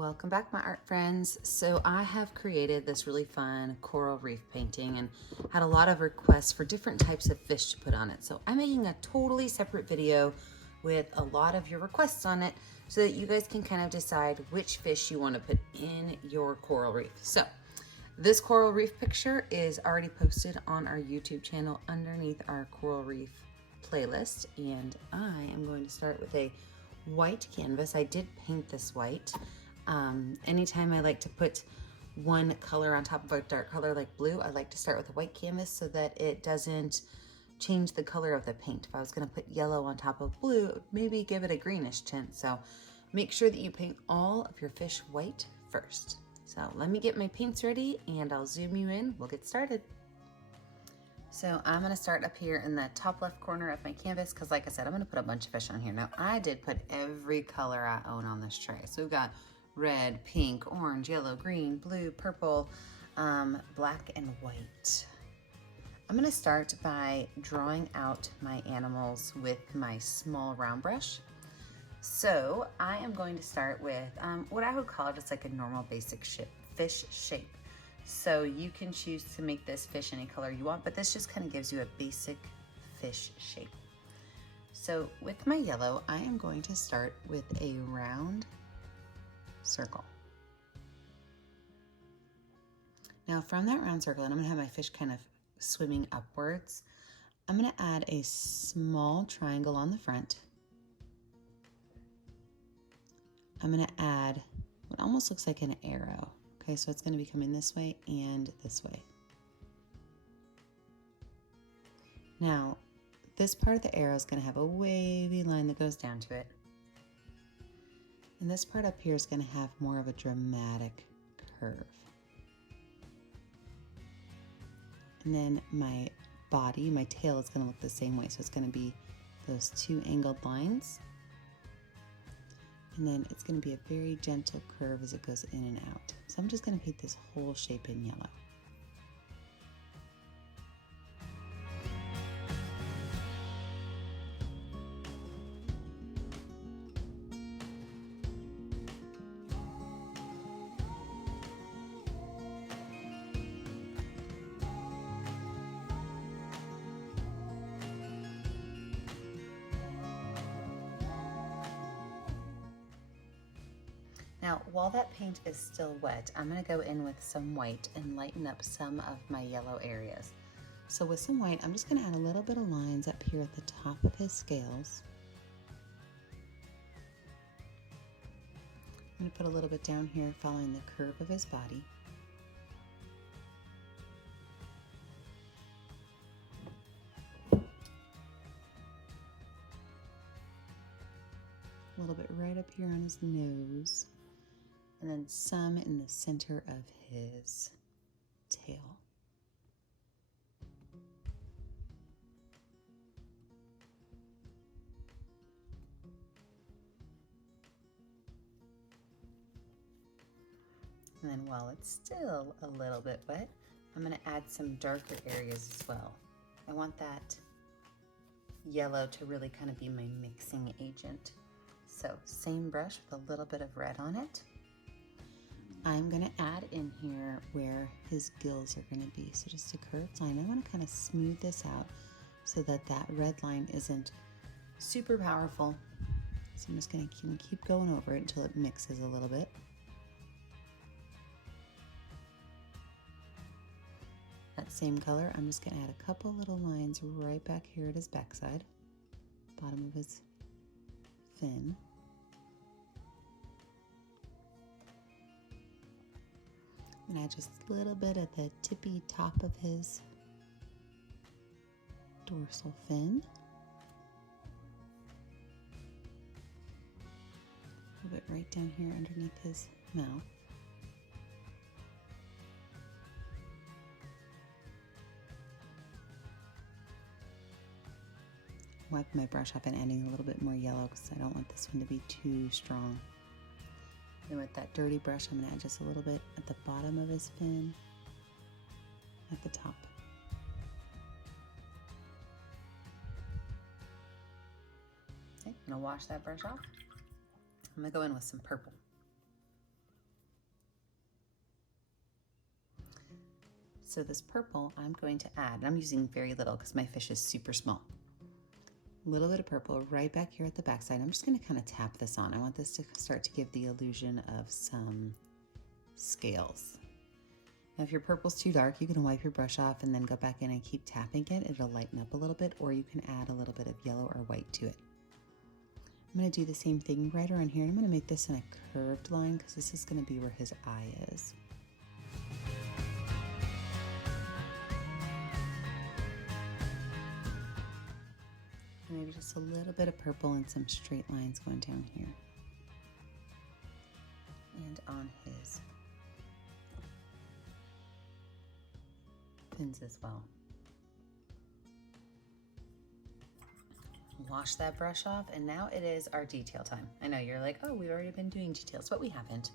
Welcome back, my art friends. So I have created this really fun coral reef painting and had a lot of requests for different types of fish to put on it. So I'm making a totally separate video with a lot of your requests on it so that you guys can kind of decide which fish you want to put in your coral reef. So this coral reef picture is already posted on our YouTube channel underneath our coral reef playlist. And I am going to start with a white canvas. I did paint this white. Anytime I like to put one color on top of a dark color like blue, I like to start with a white canvas so that it doesn't change the color of the paint. If I was going to put yellow on top of blue, it would maybe give it a greenish tint. So make sure that you paint all of your fish white first. So let me get my paints ready and I'll zoom you in. We'll get started. So I'm going to start up here in the top left corner of my canvas because, like I said, I'm going to put a bunch of fish on here. Now, I did put every color I own on this tray. So we've got red, pink, orange, yellow, green, blue, purple, black, and white. I'm going to start by drawing out my animals with my small round brush. So I am going to start with what I would call just like a normal basic fish shape. So you can choose to make this fish any color you want, but this just kind of gives you a basic fish shape. So with my yellow, I am going to start with a round circle. Now from that round circle, and I'm going to have my fish kind of swimming upwards, I'm going to add a small triangle on the front. I'm going to add what almost looks like an arrow. Okay, so it's going to be coming this way and this way. Now, this part of the arrow is going to have a wavy line that goes down to it. And this part up here is going to have more of a dramatic curve. And then my body, my tail is going to look the same way. So it's going to be those two angled lines. And then it's going to be a very gentle curve as it goes in and out. So I'm just going to paint this whole shape in yellow. Now, while that paint is still wet, I'm going to go in with some white and lighten up some of my yellow areas. So with some white, I'm just going to add a little bit of lines up here at the top of his scales. I'm going to put a little bit down here following the curve of his body. A little bit right up here on his nose. And then some in the center of his tail. And then while it's still a little bit wet, I'm going to add some darker areas as well. I want that yellow to really kind of be my mixing agent. So same brush with a little bit of red on it. I'm going to add in here where his gills are going to be. So just a curved line. I want to kind of smooth this out so that that red line isn't super powerful. So I'm just going to keep going over it until it mixes a little bit. That same color, I'm just going to add a couple little lines right back here at his backside, bottom of his fin. And add just a little bit at the tippy top of his dorsal fin. A little bit right down here underneath his mouth. Wipe my brush off and adding a little bit more yellow because I don't want this one to be too strong. And with that dirty brush, I'm going to add just a little bit at the bottom of his fin, at the top. Okay, I'm going to wash that brush off. I'm going to go in with some purple. So this purple I'm going to add, and I'm using very little because my fish is super small. A little bit of purple right back here at the backside. I'm just going to kind of tap this on. I want this to start to give the illusion of some scales. Now if your purple's too dark, you can wipe your brush off and then go back in and keep tapping it. It'll lighten up a little bit, or you can add a little bit of yellow or white to it. I'm going to do the same thing right around here. I'm going to make this in a curved line because this is going to be where his eye is. Maybe just a little bit of purple and some straight lines going down here. And on his fins as well. Wash that brush off, and now it is our detail time. I know you're like, oh, we've already been doing details, but we haven't.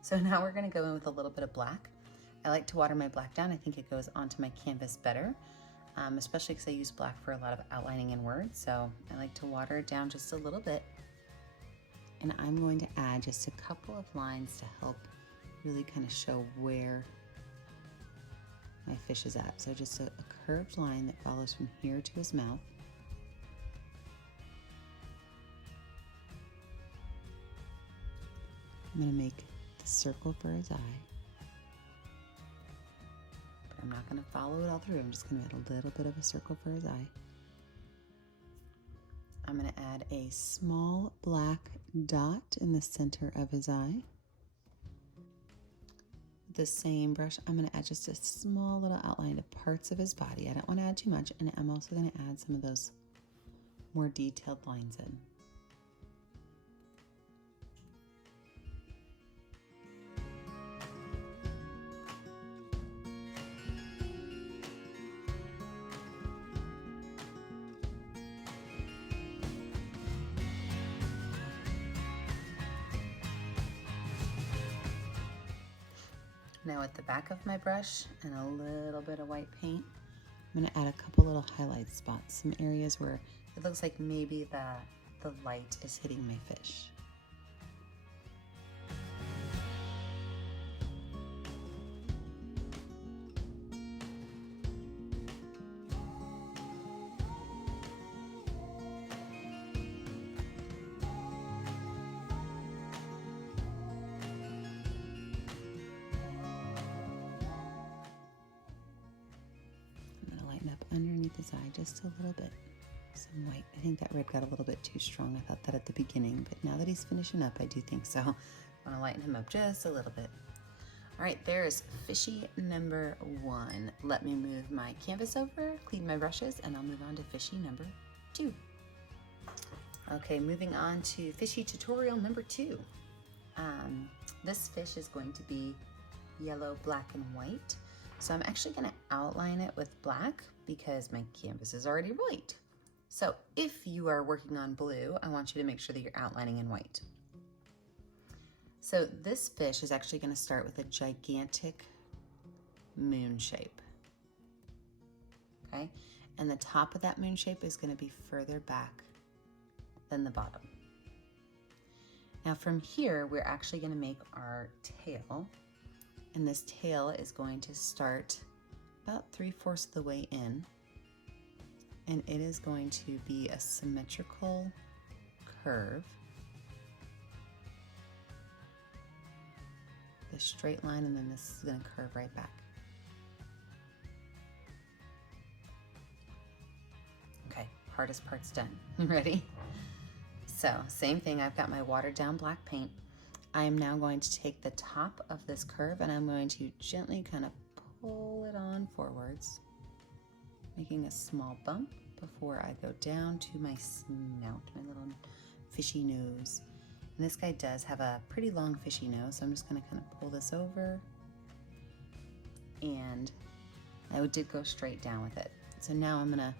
So now we're gonna go in with a little bit of black. I like to water my black down. I think it goes onto my canvas better, especially because I use black for a lot of outlining in words. So I like to water it down just a little bit. And I'm going to add just a couple of lines to help really kind of show where my fish is at. So just a curved line that follows from here to his mouth. I'm going to make the circle for his eye. But I'm not going to follow it all through. I'm just going to add a little bit of a circle for his eye. I'm going to add a small black dot in the center of his eye. With the same brush, I'm going to add just a small little outline to parts of his body. I don't want to add too much, and I'm also going to add some of those more detailed lines in. Now with the back of my brush and a little bit of white paint, I'm going to add a couple little highlight spots, some areas where it looks like maybe the light is hitting my fish. Up underneath his eye just a little bit, some white. I think that red got a little bit too strong. I thought that at the beginning, but now that he's finishing up, I do think so. I want to lighten him up just a little bit. All right, there's fishy number 1. Let me move my canvas over, clean my brushes, and I'll move on to fishy number 2. Okay, moving on to fishy tutorial number 2. This fish is going to be yellow, black, and white. So I'm actually going to outline it with black because my canvas is already white. So if you are working on blue, I want you to make sure that you're outlining in white. So this fish is actually going to start with a gigantic moon shape. Okay, and the top of that moon shape is going to be further back than the bottom. Now from here, we're actually going to make our tail. And this tail is going to start about 3/4 of the way in, and it is going to be a symmetrical curve. The straight line, and then this is going to curve right back. Okay, hardest part's done. Ready? So, same thing, I've got my watered down black paint. I am now going to take the top of this curve and I'm going to gently kind of pull it on forwards, making a small bump before I go down to my snout, my little fishy nose. And this guy does have a pretty long fishy nose, so I'm just going to kind of pull this over, and I did go straight down with it. So now I'm going to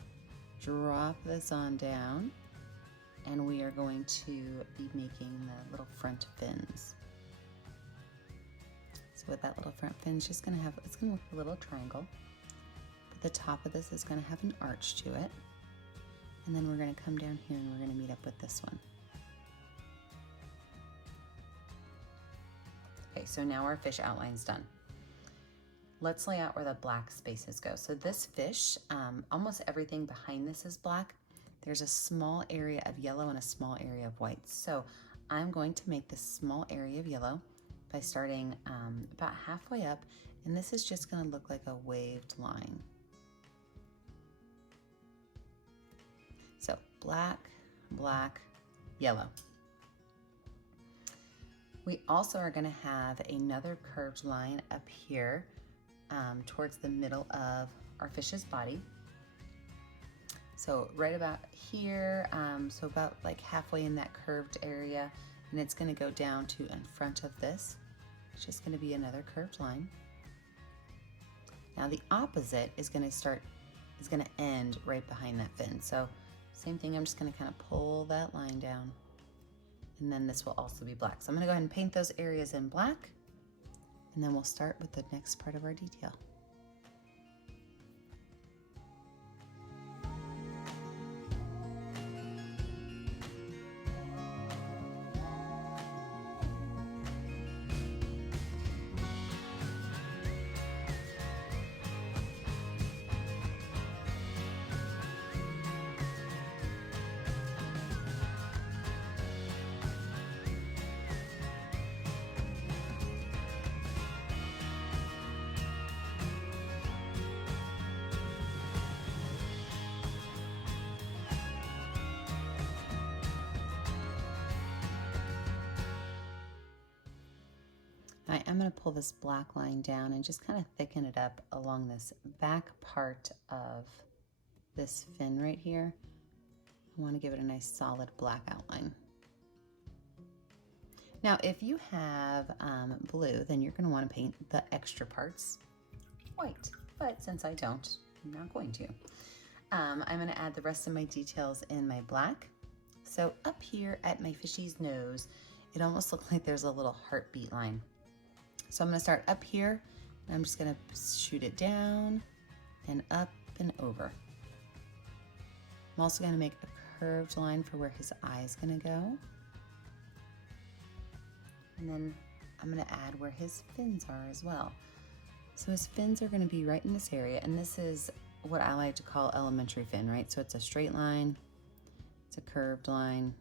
drop this on down, and we are going to be making the little front fins. So with that little front fin, it's just going to have, it's going to look like a little triangle. But the top of this is going to have an arch to it. And then we're going to come down here and we're going to meet up with this one. Okay, so now our fish outline's done. let's lay out where the black spaces go. So this fish, almost everything behind this is black. There's a small area of yellow and a small area of white. So I'm going to make this small area of yellow by starting about halfway up, and this is just going to look like a waved line. So black, black, yellow. We also are going to have another curved line up here towards the middle of our fish's body. So right about here, so about like halfway in that curved area, and it's going to go down to in front of this. It's just going to be another curved line. Now the opposite is going to end right behind that fin. So same thing, I'm just going to kind of pull that line down, and then this will also be black. So I'm going to go ahead and paint those areas in black, and then we'll start with the next part of our detail. I'm going to pull this black line down and just kind of thicken it up along this back part of this fin right here. I want to give it a nice solid black outline. Now if you have blue, then you're going to want to paint the extra parts white, but since I don't, I'm not going to. I'm going to add the rest of my details in my black. So up here at my fishy's nose, it almost looks like there's a little heartbeat line. So I'm going to start up here, and I'm just going to shoot it down and up and over. I'm also going to make a curved line for where his eye is going to go. And then I'm going to add where his fins are as well. So his fins are going to be right in this area, and this is what I like to call elementary fin, right? So it's a straight line, it's a curved line,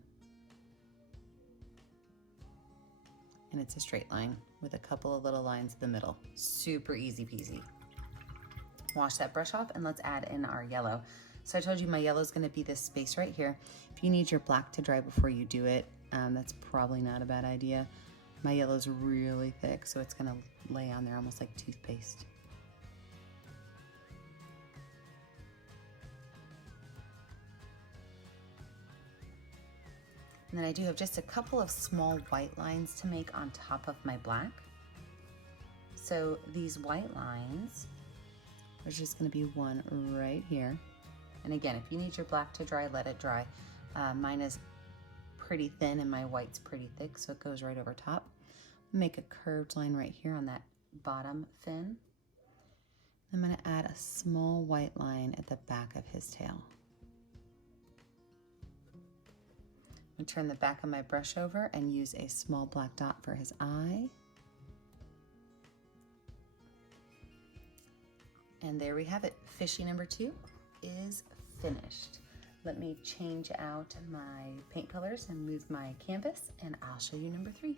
and it's a straight line with a couple of little lines in the middle. Super easy peasy. Wash that brush off, and let's add in our yellow. So I told you my yellow is going to be this space right here. If you need your black to dry before you do it, that's probably not a bad idea. My yellow is really thick, so it's going to lay on there almost like toothpaste. And then I do have just a couple of small white lines to make on top of my black. So these white lines, there's just going to be one right here. And again, if you need your black to dry, let it dry. Mine is pretty thin and my white's pretty thick, so it goes right over top. Make a curved line right here on that bottom fin. I'm going to add a small white line at the back of his tail. I'm going to turn the back of my brush over and use a small black dot for his eye. And there we have it. Fishy number 2 is finished. Let me change out my paint colors and move my canvas, and I'll show you number 3.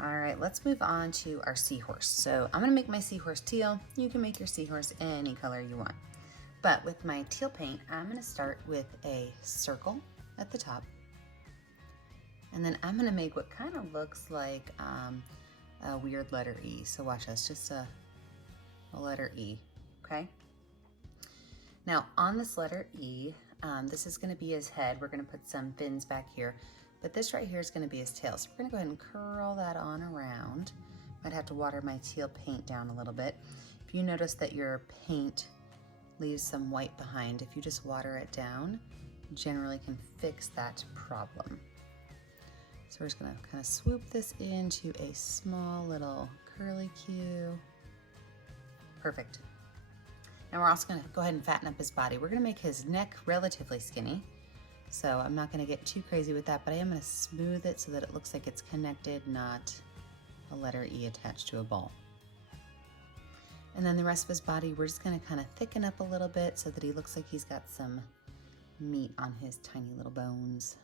All right, let's move on to our seahorse. So I'm gonna make my seahorse teal. You can make your seahorse any color you want. But with my teal paint, I'm gonna start with a circle at the top. And then I'm gonna make what kind of looks like a weird letter E. So watch this, just a letter E, okay? Now on this letter E, this is gonna be his head. We're gonna put some fins back here, but this right here is gonna be his tail. So we're gonna go ahead and curl that on around. Might have to water my teal paint down a little bit. If you notice that your paint leaves some white behind, if you just water it down, generally can fix that problem. So we're just gonna kind of swoop this into a small little curly Q. Perfect. Now we're also gonna go ahead and fatten up his body. We're gonna make his neck relatively skinny. So I'm not gonna get too crazy with that, but I am gonna smooth it so that it looks like it's connected, not a letter E attached to a ball. And then the rest of his body, we're just gonna kind of thicken up a little bit so that he looks like he's got some meat on his tiny little bones.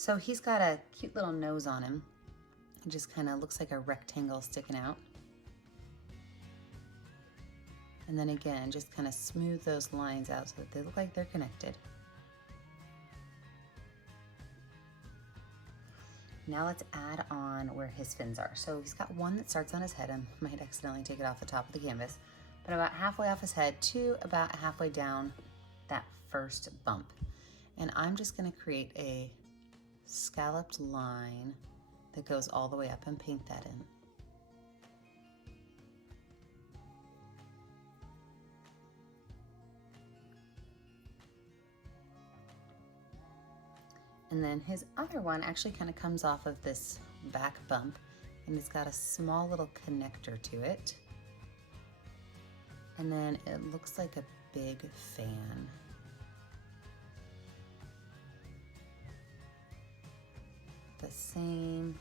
So he's got a cute little nose on him. It just kind of looks like a rectangle sticking out. And then again, just kind of smooth those lines out so that they look like they're connected. Now let's add on where his fins are. So he's got one that starts on his head. I might accidentally take it off the top of the canvas, but about halfway off his head to about halfway down that first bump. And I'm just gonna create a scalloped line that goes all the way up and paint that in. And then his other one actually kind of comes off of this back bump, and it's got a small little connector to it. And then it looks like a big fan. The same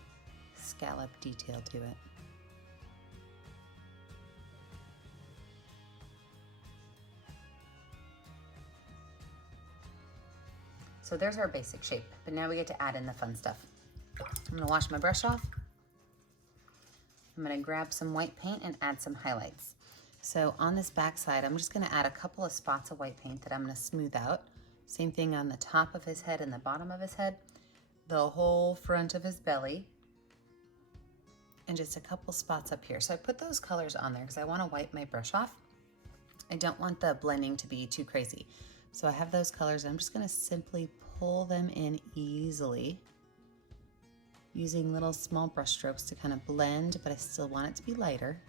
scallop detail to it. So there's our basic shape, but now we get to add in the fun stuff. I'm gonna wash my brush off. I'm gonna grab some white paint and add some highlights. So on this back side, I'm just gonna add a couple of spots of white paint that I'm gonna smooth out. Same thing on the top of his head and the bottom of his head, the whole front of his belly, and just a couple spots up here. So I put those colors on there because I want to wipe my brush off. I don't want the blending to be too crazy. So I have those colors. I'm just going to simply pull them in easily using little small brush strokes to kind of blend, but I still want it to be lighter.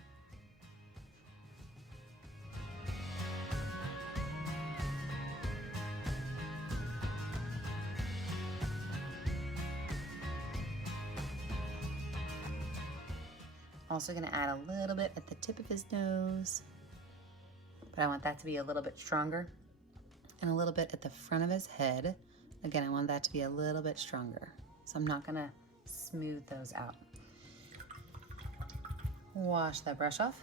Also gonna add a little bit at the tip of his nose, but I want that to be a little bit stronger, and a little bit at the front of his head. Again, I want that to be a little bit stronger. So I'm not gonna smooth those out. Wash that brush off.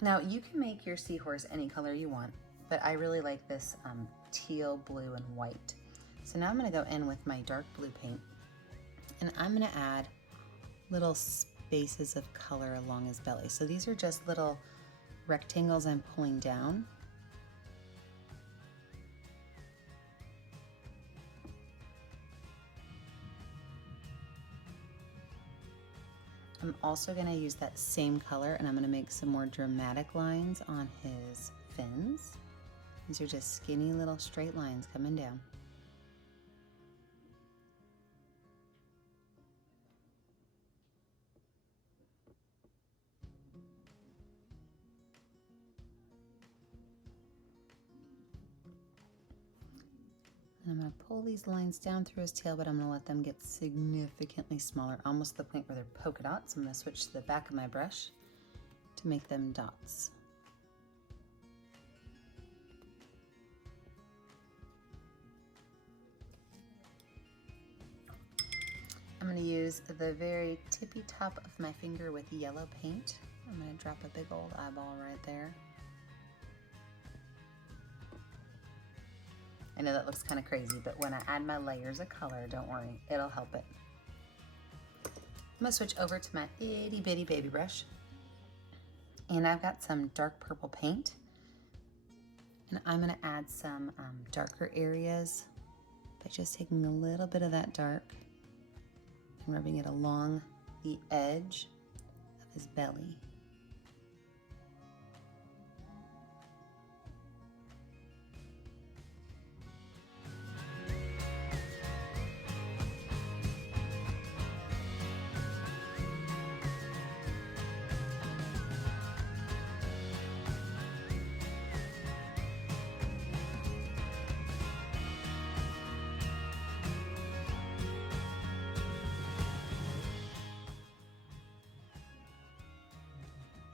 Now you can make your seahorse any color you want, but I really like this teal, blue, and white. So now I'm gonna go in with my dark blue paint, and I'm gonna add little spaces of color along his belly. So these are just little rectangles I'm pulling down. I'm also going to use that same color, and I'm going to make some more dramatic lines on his fins. These are just skinny little straight lines coming down. And I'm going to pull these lines down through his tail, but I'm going to let them get significantly smaller, almost to the point where they're polka dots. I'm going to switch to the back of my brush to make them dots. I'm going to use the very tippy top of my finger with yellow paint. I'm going to drop a big old eyeball right there. I know that looks kind of crazy, but when I add my layers of color, don't worry, it'll help it. I'm gonna switch over to my itty bitty baby brush, and I've got some dark purple paint, and I'm gonna add some darker areas by just taking a little bit of that dark and rubbing it along the edge of his belly.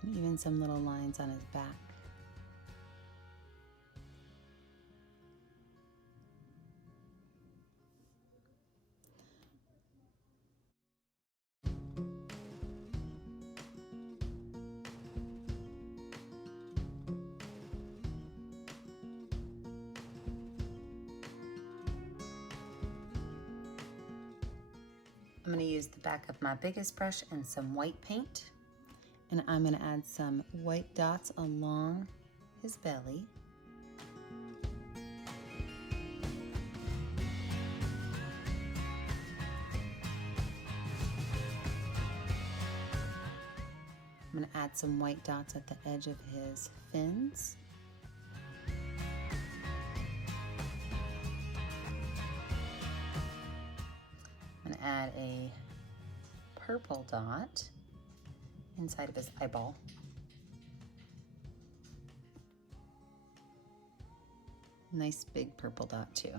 and even some little lines on his back. I'm going to use the back of my biggest brush and some white paint, and I'm going to add some white dots along his belly. I'm going to add some white dots at the edge of his fins. I'm going to add a purple dot inside of his eyeball. Nice big purple dot too.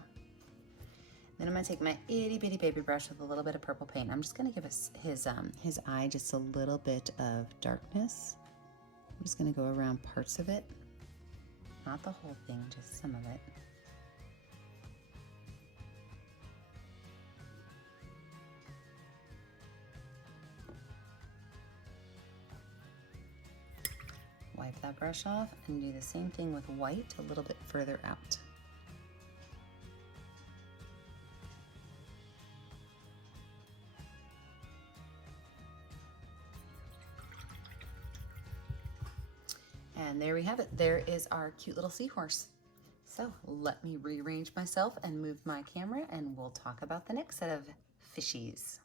Then I'm going to take my itty bitty baby brush with a little bit of purple paint. I'm just going to give his eye just a little bit of darkness. I'm just going to go around parts of it. Not the whole thing, just some of it. Wipe that brush off and do the same thing with white a little bit further out. And there we have it. There is our cute little seahorse. So let me rearrange myself and move my camera, and we'll talk about the next set of fishies.